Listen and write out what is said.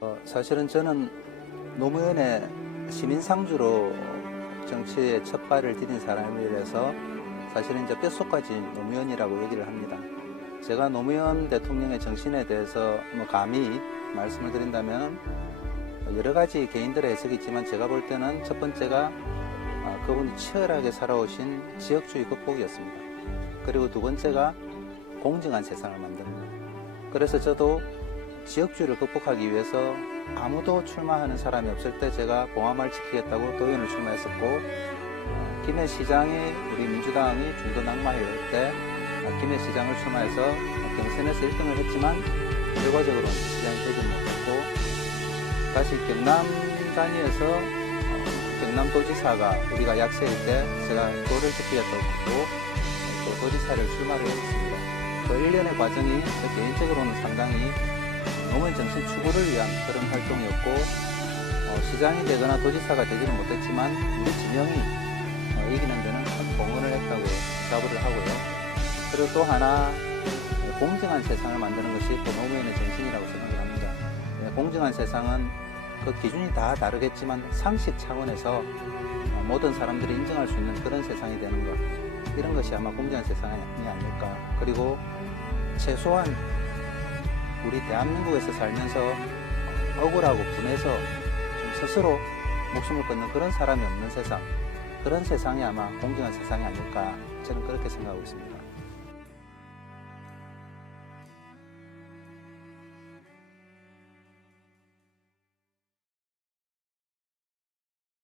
어, 사실은 저는 노무현의 시민상주로 정치에 첫 발을 디딘 사람이라서 사실은 이제 뼛속까지 노무현이라고 얘기를 합니다. 제가 노무현 대통령의 정신에 대해서 뭐 감히 말씀을 드린다면 여러 가지 개인들의 해석이 있지만 제가 볼 때는 첫 번째가 아, 그분이 치열하게 살아오신 지역주의 극복이었습니다. 그리고 두 번째가 공정한 세상을 것. 그래서 저도 지역주의를 극복하기 위해서 아무도 출마하는 사람이 없을 때 제가 봉화마을 지키겠다고 도의원을 출마했었고 어, 김해 시장이 우리 민주당이 중도 낙마할 때 어, 김해 시장을 출마해서 경선에서 1등을 했지만 결과적으로는 시장이 되지 못했고 다시 경남 단위에서 어, 경남도지사가 우리가 약세일 때 제가 도를 지키겠다고 하고 또 도지사를 출마를 했습니다. 그 1년의 과정이 저 개인적으로는 상당히 노무현 정신 추구를 위한 그런 활동이었고 어, 시장이 되거나 도지사가 되지는 못했지만 우리 진영이 어, 이기는 데는 큰 공헌을 했다고 자부를 하고요. 그리고 또 하나 어, 공정한 세상을 만드는 것이 또 노무현의 정신이라고 생각을 합니다. 네, 공정한 세상은 그 기준이 다 다르겠지만 상식 차원에서 어, 모든 사람들이 인정할 수 있는 그런 세상이 되는 것 이런 것이 아마 공정한 세상이 아닐까. 그리고 최소한 우리 대한민국에서 살면서 억울하고 분해서 좀 스스로 목숨을 끊는 그런 사람이 없는 세상, 그런 세상이 아마 공정한 세상이 아닐까 저는 그렇게 생각하고 있습니다.